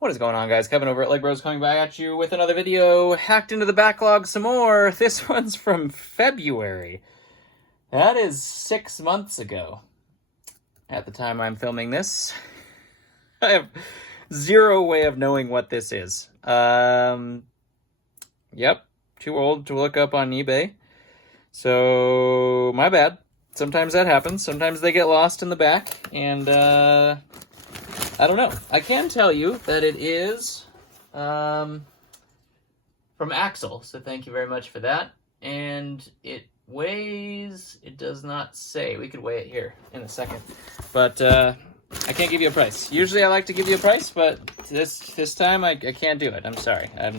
What is going on, guys? Kevin over at Legbros coming back at you with another video. Hacked into the backlog some more. This one's from February. That is 6 months ago. At the time I'm filming this, I have zero way of knowing what this is. Yep, too old to look up on eBay. So, my bad. Sometimes that happens. Sometimes they get lost in the back, and I don't know. I can tell you that it is from Axel, so thank you very much for that. And it weighs, it does not say. We could weigh it here in a second. But I can't give you a price. Usually I like to give you a price, but this time I can't do it. I'm sorry. I have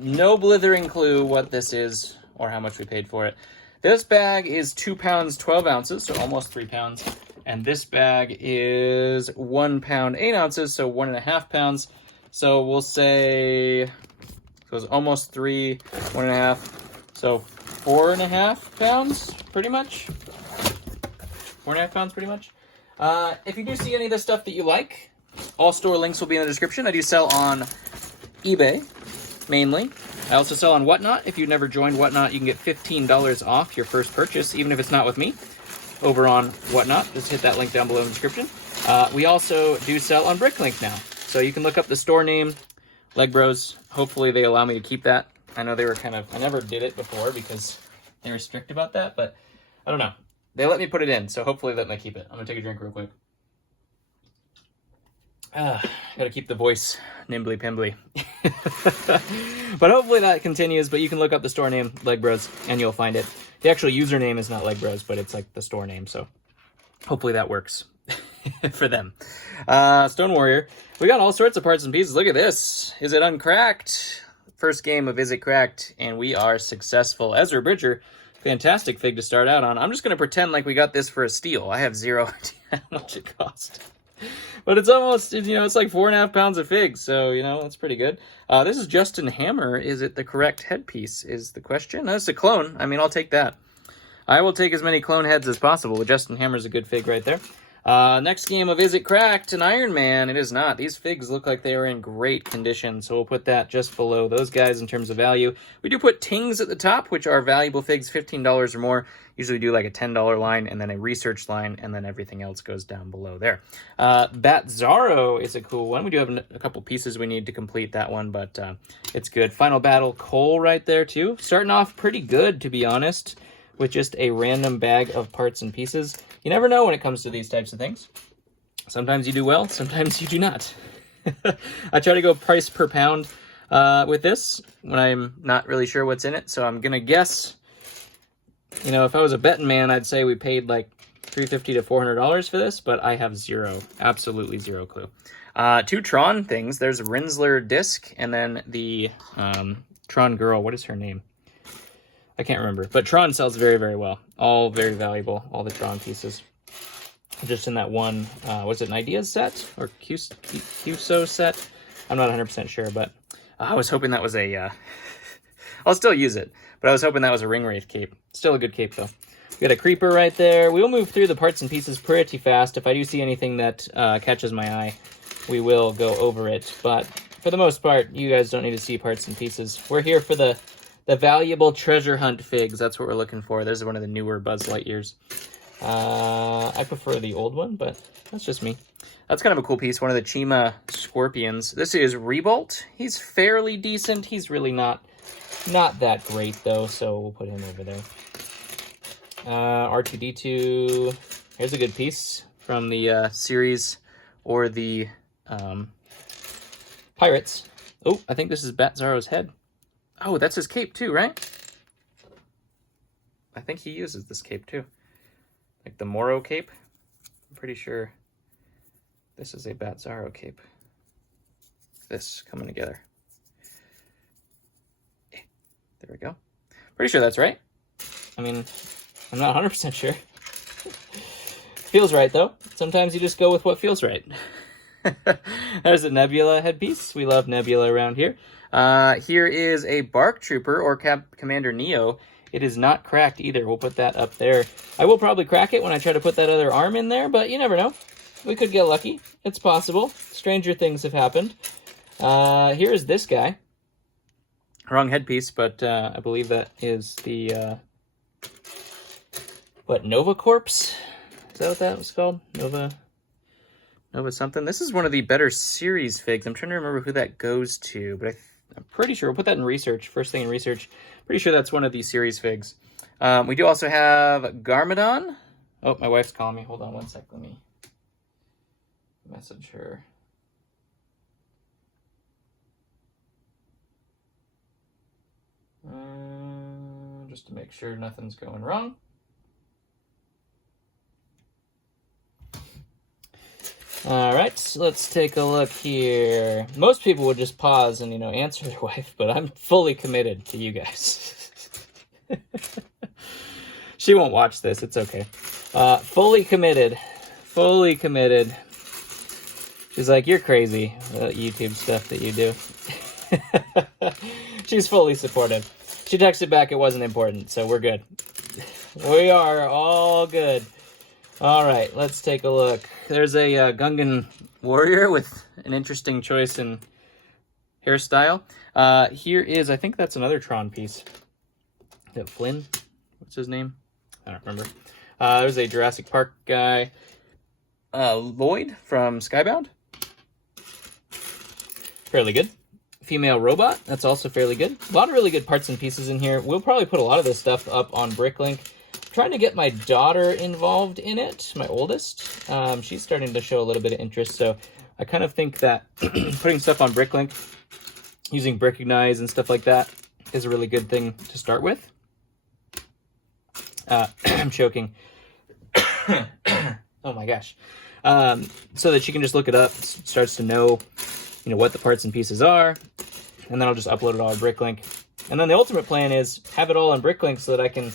no blithering clue what this is or how much we paid for it. This bag is 2 pounds, 12 ounces, so almost 3 pounds. And this bag is 1 pound, 8 ounces, so 1.5 pounds. So we'll say it was almost 3, 1.5, so 4.5 pounds, pretty much. 4.5 pounds, pretty much. If you do see any of the stuff that you like, all store links will be in the description. I do sell on eBay, mainly. I also sell on Whatnot. If you've never joined Whatnot, you can get $15 off your first purchase, even if it's not with me, over on Whatnot. Just hit that link down below in the description. We also do sell on Bricklink now. So you can look up the store name, Legbros. Hopefully they allow me to keep that. I know they were I never did it before because they were strict about that, but I don't know. They let me put it in, so hopefully let me keep it. I'm gonna take a drink real quick. Gotta keep the voice nimbly pimbly. But hopefully that continues, but you can look up the store name, Legbros, and you'll find it. The actual username is not Legbros, but it's like the store name, so hopefully that works for them. Stone Warrior. We got all sorts of parts and pieces. Look at this. Is it uncracked? First game of Is It Cracked, and we are successful. Ezra Bridger, fantastic fig to start out on. I'm just going to pretend like we got this for a steal. I have zero idea how much it cost. But it's almost, it's like 4.5 pounds of figs, so, that's pretty good. This is Justin Hammer. Is it the correct headpiece is the question? No, it's a clone. I mean, I'll take that. I will take as many clone heads as possible, but Justin Hammer's a good fig right there. Next game of Is It Cracked? An Iron Man. It is not. These figs look like they are in great condition, so we'll put that just below those guys in terms of value. We do put tings at the top, which are valuable figs, $15 or more. Usually do like a $10 line and then a research line, and then everything else goes down below there. Bat Zaro is a cool one. We do have a couple pieces we need to complete that one, but it's good. Final Battle Cole right there too. Starting off pretty good, to be honest, with just a random bag of parts and pieces. You never know when it comes to these types of things. Sometimes you do well, sometimes you do not. I try to go price per pound with this when I'm not really sure what's in it, so I'm going to guess, if I was a betting man, I'd say we paid like $350 to $400 for this, but I have absolutely zero clue. 2 Tron things. There's a Rinsler disc, and then the Tron girl. What is her name? I can't remember, but Tron sells very, very well. All very valuable, all the Tron pieces. Just in that one, was it an Ideas set or QSO set? I'm not 100% sure, but I was hoping that was a, I'll still use it, but I was hoping that was a Ring Wraith cape. Still a good cape, though. We got a Creeper right there. We will move through the parts and pieces pretty fast. If I do see anything that catches my eye, we will go over it. But for the most part, you guys don't need to see parts and pieces. We're here for the valuable treasure hunt figs. That's what we're looking for. There's one of the newer Buzz Lightyears. I prefer the old one, but that's just me. That's kind of a cool piece. One of the Chima Scorpions. This is Rebolt. He's fairly decent. He's really not that great, though, so we'll put him over there. R2-D2. Here's a good piece from the series or the Pirates. Oh, I think this is Bat Zaro's head. Oh, that's his cape too, right? I think he uses this cape too. Like the Moro cape. I'm pretty sure this is a Bat Zaro cape. This coming together. There we go. Pretty sure that's right. I mean, I'm not 100% sure. Feels right, though. Sometimes you just go with what feels right. There's a Nebula headpiece. We love Nebula around here. Here is a Bark Trooper or Commander Neo. It is not cracked either. We'll put that up there. I will probably crack it when I try to put that other arm in there, but you never know. We could get lucky. It's possible. Stranger things have happened. Here is this guy. Wrong headpiece, but I believe that is the, Nova Corps? Is that what that was called? Nova something? This is one of the better series figs. I'm trying to remember who that goes to, but I'm pretty sure. We'll put that in research. First thing in research. Pretty sure that's one of these series figs. We do also have Garmadon. Oh, my wife's calling me. Hold on one sec. Let me message her. Just to make sure nothing's going wrong. All right, so let's take a look here. Most people would just pause and, answer their wife, but I'm fully committed to you guys. She won't watch this. It's okay. Fully committed. Fully committed. She's like, you're crazy, YouTube stuff that you do. She's fully supportive. She texted back it wasn't important, so we're good. We are all good. All right, let's take a look. There's a Gungan warrior with an interesting choice in hairstyle. Here is, I think that's another Tron piece. Is that Flynn? What's his name? I don't remember. There's a Jurassic Park guy. Lloyd from Skybound. Fairly good. Female robot. That's also fairly good. A lot of really good parts and pieces in here. We'll probably put a lot of this stuff up on Bricklink. Trying to get my daughter involved in it, my oldest. She's starting to show a little bit of interest, so I kind of think that putting stuff on Bricklink, using Brickignise and stuff like that, is a really good thing to start with. I'm choking. Oh my gosh. So that she can just look it up, starts to know, what the parts and pieces are, and then I'll just upload it all on Bricklink. And then the ultimate plan is have it all on Bricklink so that I can,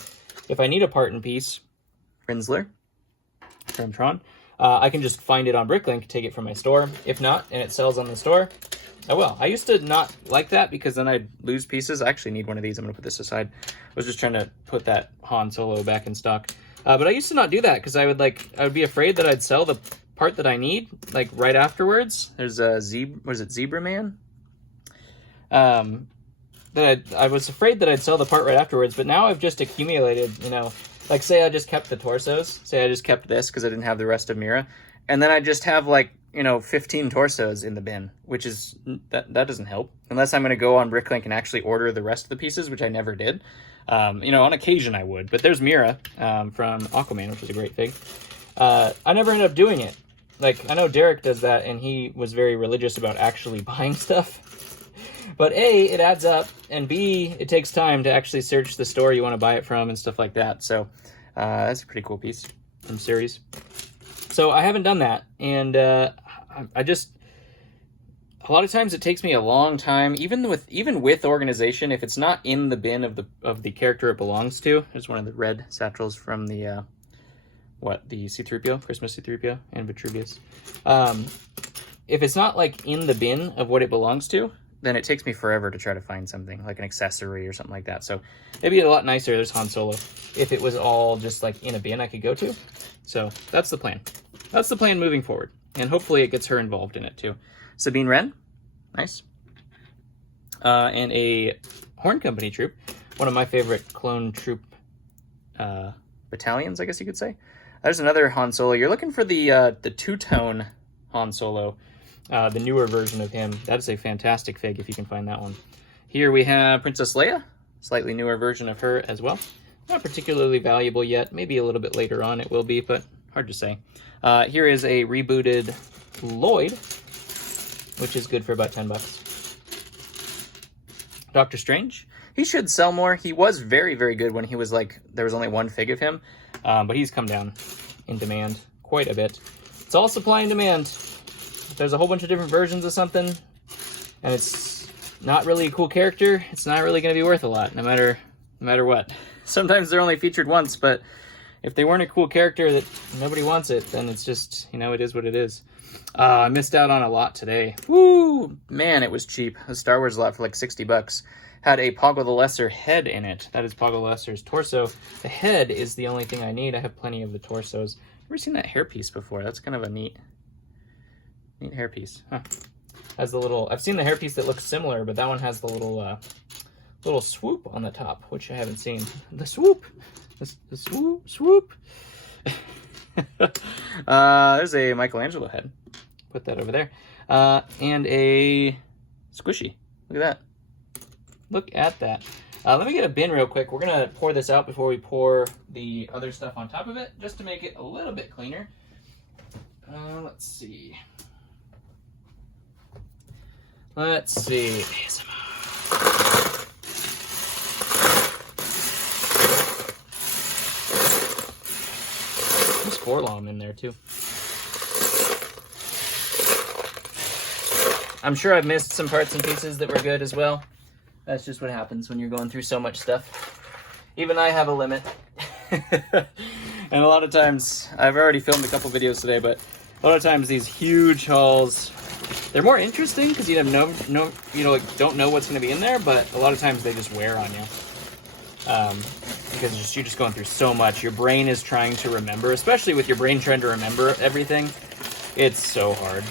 if I need a part and piece, Rinsler from Tron, I can just find it on Bricklink, take it from my store. If not, and it sells on the store, I will. I used to not like that because then I'd lose pieces. I actually need one of these. I'm going to put this aside. I was just trying to put that Han Solo back in stock. But I used to not do that because I would be afraid that I'd sell the part that I need, like, right afterwards. There's a Zebra Man? I was afraid that I'd sell the part right afterwards, but now I've just accumulated, like, say I just kept the torsos, say I just kept this because I didn't have the rest of Mira, and then I just have, 15 torsos in the bin, which is, that doesn't help, unless I'm going to go on Bricklink and actually order the rest of the pieces, which I never did. On occasion I would, but there's Mira from Aquaman, which is a great fig. I never ended up doing it. Like, I know Derek does that, and he was very religious about actually buying stuff. But A, it adds up, and B, it takes time to actually search the store you want to buy it from and stuff like that. So that's a pretty cool piece from series. So I haven't done that, and I just, a lot of times it takes me a long time, even with organization, if it's not in the bin of the character it belongs to. There's one of the red satchels from the the C-3PO, Christmas C-3PO, and Vitruvius. If it's not in the bin of what it belongs to, then it takes me forever to try to find something, like an accessory or something like that. So it'd be a lot nicer, there's Han Solo, if it was all just in a bin I could go to. So that's the plan. That's the plan moving forward. And hopefully it gets her involved in it too. Sabine Wren, nice. And a Horn Company troop, one of my favorite clone troop battalions, I guess you could say. There's another Han Solo. You're looking for the two-tone Han Solo, the newer version of him. That is a fantastic fig if you can find that one. Here we have Princess Leia, slightly newer version of her as well. Not particularly valuable yet. Maybe a little bit later on it will be, but hard to say. Here is a rebooted Lloyd, which is good for about $10. Doctor Strange. He should sell more. He was very, very good when he was there was only one fig of him. But he's come down in demand quite a bit. It's all supply and demand. If there's a whole bunch of different versions of something, and it's not really a cool character, it's not really going to be worth a lot, no matter what. Sometimes they're only featured once, but if they weren't a cool character that nobody wants it, then it's just, it is what it is. I missed out on a lot today. Woo! Man, it was cheap. A Star Wars lot for $60. Had a Poggle the Lesser head in it. That is Poggle the Lesser's torso. The head is the only thing I need. I have plenty of the torsos. Never seen that hairpiece before. That's kind of a neat Neat hairpiece. Huh. Has the little... I've seen the hairpiece that looks similar, but that one has the little swoop on the top, which I haven't seen. The swoop! The swoop! There's a Michelangelo head. Put that over there. And a squishy. Look at that. Look at that. Let me get a bin real quick. We're going to pour this out before we pour the other stuff on top of it, just to make it a little bit cleaner. Let's see. Let's see. There's 4 of them in there, too. I'm sure I've missed some parts and pieces that were good as well. That's just what happens when you're going through so much stuff. Even I have a limit. And a lot of times, I've already filmed a couple videos today, but a lot of times these huge hauls, they're more interesting because you have don't know what's going to be in there, but a lot of times they just wear on you. Because you're just going through so much. Your brain is trying to remember, especially with your brain trying to remember everything. It's so hard.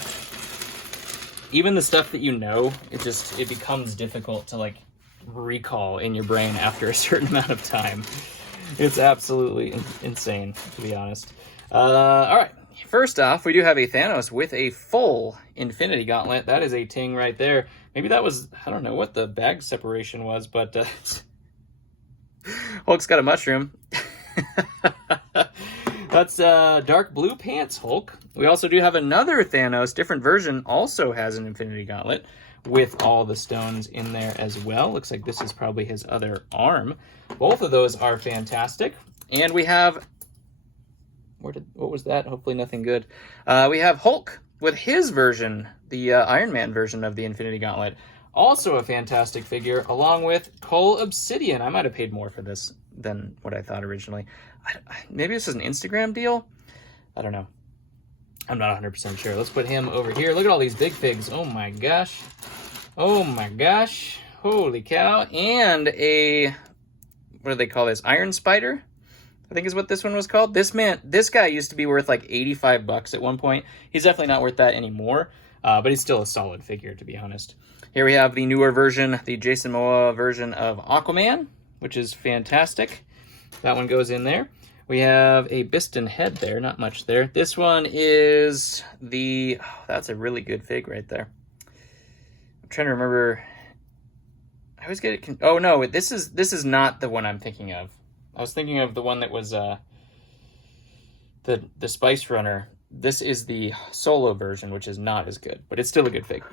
Even the stuff that you know, it becomes difficult to like recall in your brain after a certain amount of time. It's absolutely insane, to be honest. All right. First off, we do have a Thanos with a full Infinity Gauntlet. That is a ting right there. Maybe that was, I don't know what the bag separation was, but Hulk's got a mushroom. That's dark blue pants Hulk. We also do have another Thanos, different version, also has an Infinity Gauntlet with all the stones in there as well. Looks like this is probably his other arm. Both of those are fantastic. And we have... what was that? Hopefully nothing good. We have Hulk with his version, the Iron Man version of the Infinity Gauntlet. Also a fantastic figure, along with Cole Obsidian. I might have paid more for this than what I thought originally. Maybe this is an Instagram deal? I don't know. I'm not 100% sure. Let's put him over here. Look at all these big figs. Oh my gosh. Oh my gosh. Holy cow. And a... what do they call this? Iron Spider? I think is what this one was called. This guy used to be worth like 85 bucks at one point. He's definitely not worth that anymore, but he's still a solid figure, to be honest. Here we have the newer version, the Jason Momoa version of Aquaman, which is fantastic. That one goes in there. We have a Biston head there, not much there. This one is the... oh, that's a really good fig right there. I'm trying to remember... I always get it... oh no, this is not the one I'm thinking of. I was thinking of the one that was the Spice Runner. This is the solo version, which is not as good, but it's still a good fig.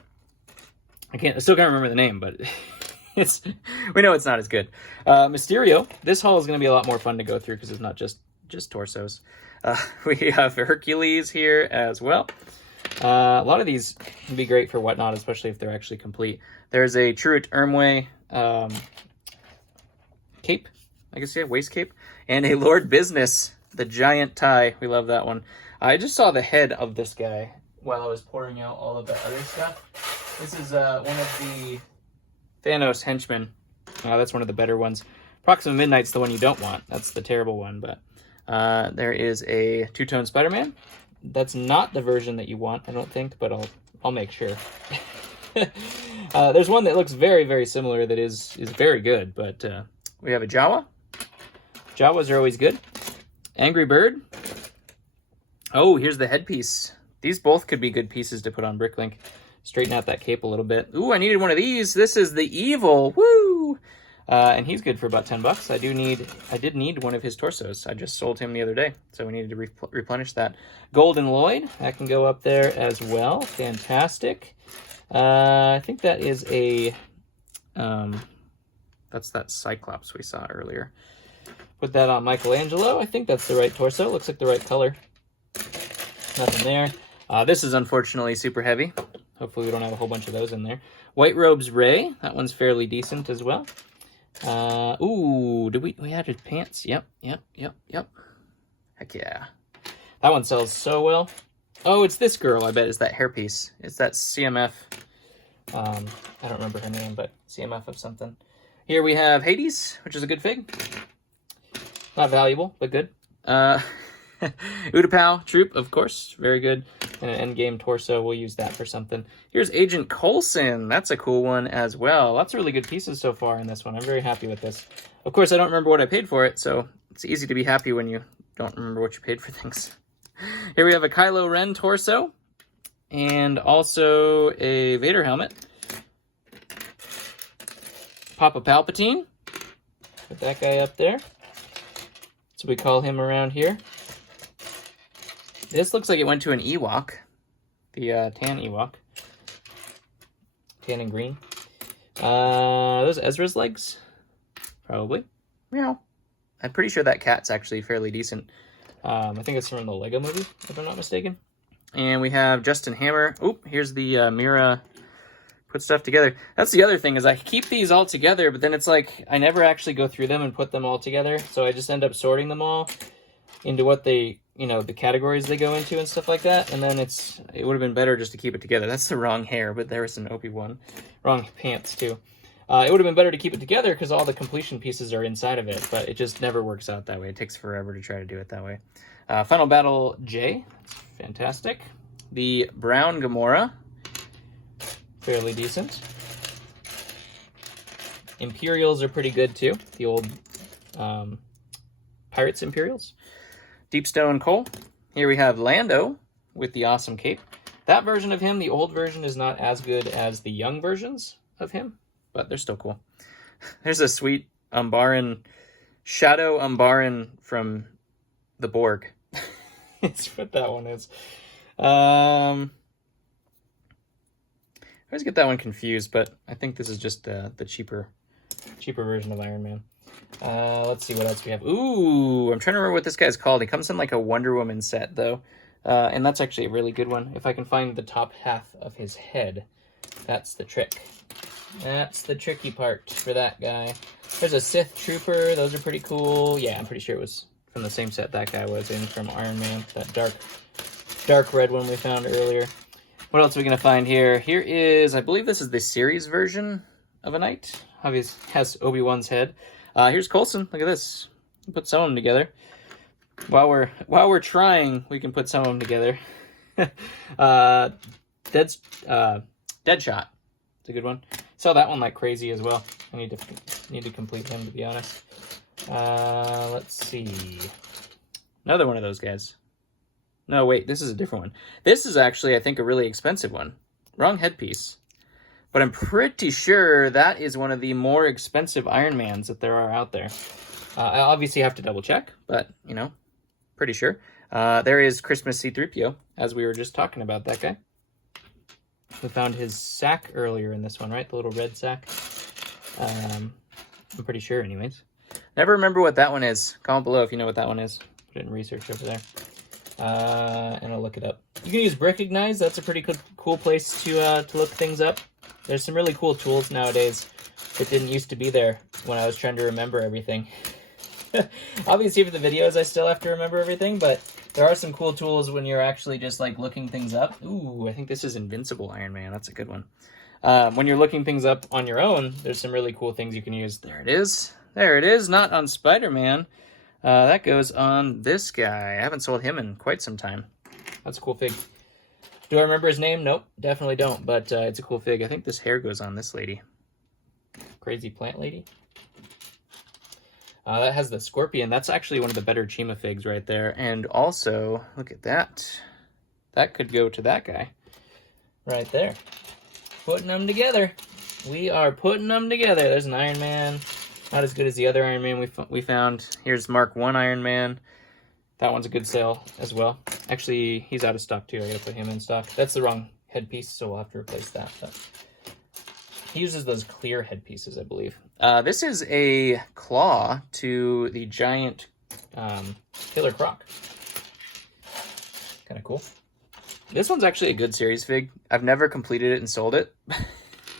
I still can't remember the name, but we know it's not as good. Mysterio. This haul is going to be a lot more fun to go through because it's not just torsos. We have Hercules here as well. A lot of these can be great for Whatnot, especially if they're actually complete. There's a Truett Ermway cape. I guess, yeah, waist cape. And a Lord Business, the giant tie. We love that one. I just saw the head of this guy while I was pouring out all of the other stuff. This is one of the Thanos henchmen. That's one of the better ones. Proxima Midnight's the one you don't want. That's the terrible one. But there is a two-tone Spider-Man. That's not the version that you want, I don't think, but I'll make sure. There's one that looks very, very similar that is very good, but we have a Jawa. Jawas are always good. Angry Bird. Oh, here's the headpiece. These both could be good pieces to put on Bricklink. Straighten out that cape a little bit. Ooh, I needed one of these. This is the Evil. Woo! And he's good for about 10 bucks. I did need one of his torsos. I just sold him the other day, so we needed to replenish that. Golden Lloyd, that can go up there as well. Fantastic. I think that is a... that's that Cyclops we saw earlier. Put that on Michelangelo. I think that's the right torso. Looks like the right color. Nothing there. This is unfortunately super heavy. Hopefully we don't have a whole bunch of those in there. White Robes Ray. That one's fairly decent as well. Ooh, did we added pants? Yep. Heck yeah. That one sells so well. Oh, it's this girl, I bet, is that hairpiece. It's that CMF. I don't remember her name, but CMF of something. Here we have Hades, which is a good fig. Not valuable, but good. Utapau Troop, of course, very good. and an endgame torso. We'll use that for something. Here's Agent Coulson. That's a cool one as well. Lots of really good pieces so far in this one. I'm very happy with this. Of course, I don't remember what I paid for it, so it's easy to be happy when you don't remember what you paid for things. Here we have a Kylo Ren torso, and also a Vader helmet. Papa Palpatine. Put that guy up there. So we call him around here. This looks like it went to an Ewok. The tan Ewok. Tan and green. Those Ezra's legs? Probably. Meow. I'm pretty sure that cat's actually fairly decent. I think it's from the Lego movie, if I'm not mistaken. And we have Justin Hammer. Oop, here's the Mira put stuff together. That's the other thing, is I keep these all together, but then it's like I never actually go through them and put them all together. So I just end up sorting them all into what they, you know, the categories they go into and stuff like that. And then it would have been better just to keep it together. That's the wrong hair, but there was an Obi-Wan. Wrong pants, too. It would have been better to keep it together because all the completion pieces are inside of it, but it just never works out that way. It takes forever to try to do it that way. Final Battle J. Fantastic. The Brown Gamora. Fairly decent. Imperials are pretty good, too. The old Pirates Imperials. Deepstone Cole. Here we have Lando with the awesome cape. That version of him, the old version, is not as good as the young versions of him, but they're still cool. There's a sweet Umbaran, Shadow Umbaran from the Borg. It's what that one is. I always get that one confused, but I think this is just the cheaper version of Iron Man. Let's see what else we have. Ooh, I'm trying to remember what this guy's called. He comes in like a Wonder Woman set, though. And that's actually a really good one. If I can find the top half of his head, that's the trick. That's the tricky part for that guy. There's a Sith Trooper. Those are pretty cool. Yeah, I'm pretty sure it was from the same set that guy was in from Iron Man. That dark red one we found earlier. What else are we going to find here? Here is, I believe this is the series version of a knight. Obviously has Obi-Wan's head. Here's Coulson. Look at this. Put some of them together. While we're trying, we can put some of them together. Deadshot. It's a good one. Saw that one like crazy as well. I need to complete him, to be honest. Let's see. Another one of those guys. No, wait, this is a different one. This is actually, I think, a really expensive one. Wrong headpiece. But I'm pretty sure that is one of the more expensive Iron Mans that there are out there. I obviously have to double check, but, you know, pretty sure. There is Christmas C-3PO, as we were just talking about that guy. We found his sack earlier in this one, right? The little red sack. I'm pretty sure, anyways. Never remember what that one is. Comment below if you know what that one is. Put it in research over there. And I'll look it up. You can use Recognize. That's a pretty cool place to look things up. There's some really cool tools nowadays that didn't used to be there when I was trying to remember everything. Obviously, for the videos, I still have to remember everything, but there are some cool tools when you're actually just like looking things up. Ooh, I think this is Invincible Iron Man. That's a good one. When you're looking things up on your own, there's some really cool things you can use. There it is. There it is. Not on Spider-Man. That goes on this guy. I haven't sold him in quite some time. That's a cool fig. Do I remember his name? Nope, definitely don't, but it's a cool fig. I think this hair goes on this lady. Crazy plant lady. That has the scorpion. That's actually one of the better Chima figs right there. And also, look at that. That could go to that guy. Right there. Putting them together. We are putting them together. There's an Iron Man. Not as good as the other Iron Man we found. Here's Mark 1 Iron Man. That one's a good sale as well. Actually, he's out of stock too. I gotta put him in stock. That's the wrong headpiece, so we'll have to replace that. But he uses those clear headpieces, I believe. This is a claw to the giant Killer Croc. Kind of cool. This one's actually a good series fig. I've never completed it and sold it.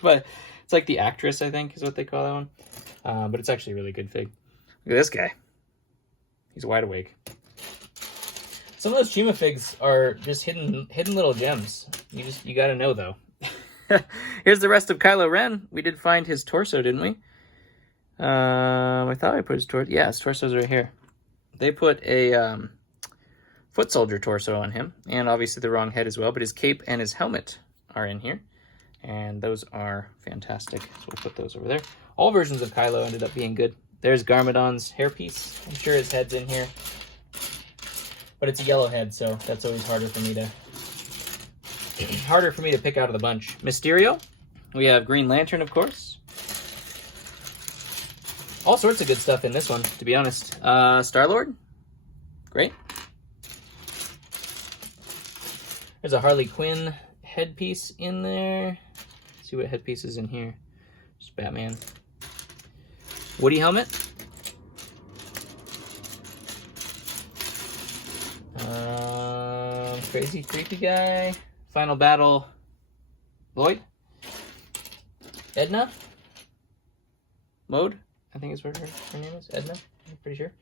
But it's like the Actress, I think, is what they call that one. But it's actually a really good fig. Look at this guy. He's wide awake. Some of those Chima figs are just hidden little gems. You gotta know, though. Here's the rest of Kylo Ren. We did find his torso, didn't we? I thought I put his torso. Yeah, his torso's right here. They put a foot soldier torso on him, and obviously the wrong head as well, but his cape and his helmet are in here, and those are fantastic. So we'll put those over there. All versions of Kylo ended up being good. There's Garmadon's hairpiece. I'm sure his head's in here, but it's a yellow head, so that's always harder for me to pick out of the bunch. Mysterio. We have Green Lantern, of course. All sorts of good stuff in this one, to be honest. Star-Lord. Great. There's a Harley Quinn headpiece in there. Let's see what headpiece is in here. Just Batman. Woody helmet. Crazy creepy guy. Final battle. Lloyd. Edna. Mode, I think is what her name is. Edna, I'm pretty sure.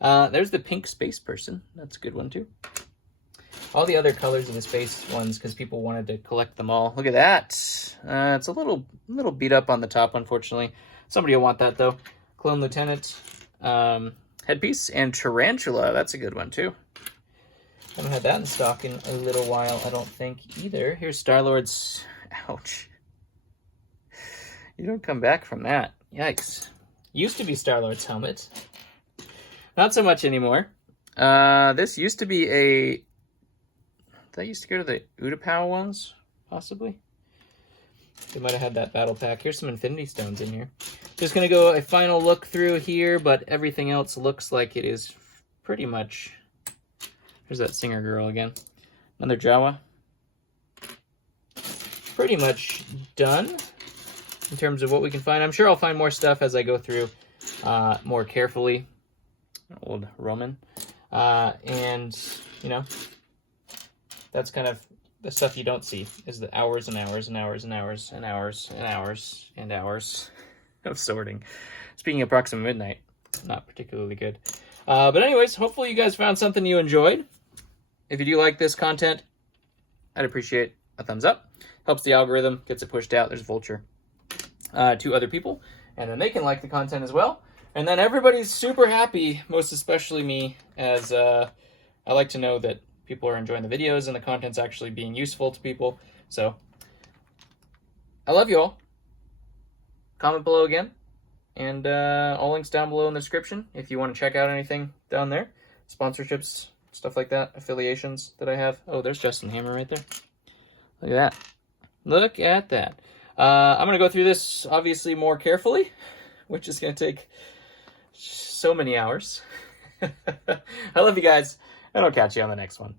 There's the pink space person. That's a good one too. All the other colors of the space ones, because people wanted to collect them all. Look at that. It's a little beat up on the top, unfortunately. Somebody will want that though. Clone Lieutenant headpiece and Tarantula. That's a good one too. Haven't had that in stock in a little while, I don't think either. Here's Star-Lord's. Ouch. You don't come back from that. Yikes. Used to be Star-Lord's helmet. Not so much anymore. This used to be a... That used to go to the Utapau ones, possibly. They might have had that battle pack. Here's some Infinity Stones in here. Just going to go a final look through here, but everything else looks like it is pretty much... There's that singer girl again. Another Jawa. Pretty much done in terms of what we can find. I'm sure I'll find more stuff as I go through more carefully. Old Roman. And, you know, that's kind of the stuff you don't see, is the hours and hours and hours and hours and hours and hours and hours of sorting. Speaking of Proxima Midnight, not particularly good. But anyways, hopefully you guys found something you enjoyed. If you do like this content, I'd appreciate a thumbs up. Helps the algorithm, gets it pushed out. There's Vulture to other people, and then they can like the content as well. And then everybody's super happy, most especially me, as I like to know that people are enjoying the videos and the content's actually being useful to people. So I love you all. Comment below again, and all links down below in the description if you want to check out anything down there. Sponsorships, stuff like that, affiliations that I have. Oh, there's Justin Hammer right there. Look at that. Look at that. I'm going to go through this, obviously, more carefully, which is going to take so many hours. I love you guys, and I'll catch you on the next one.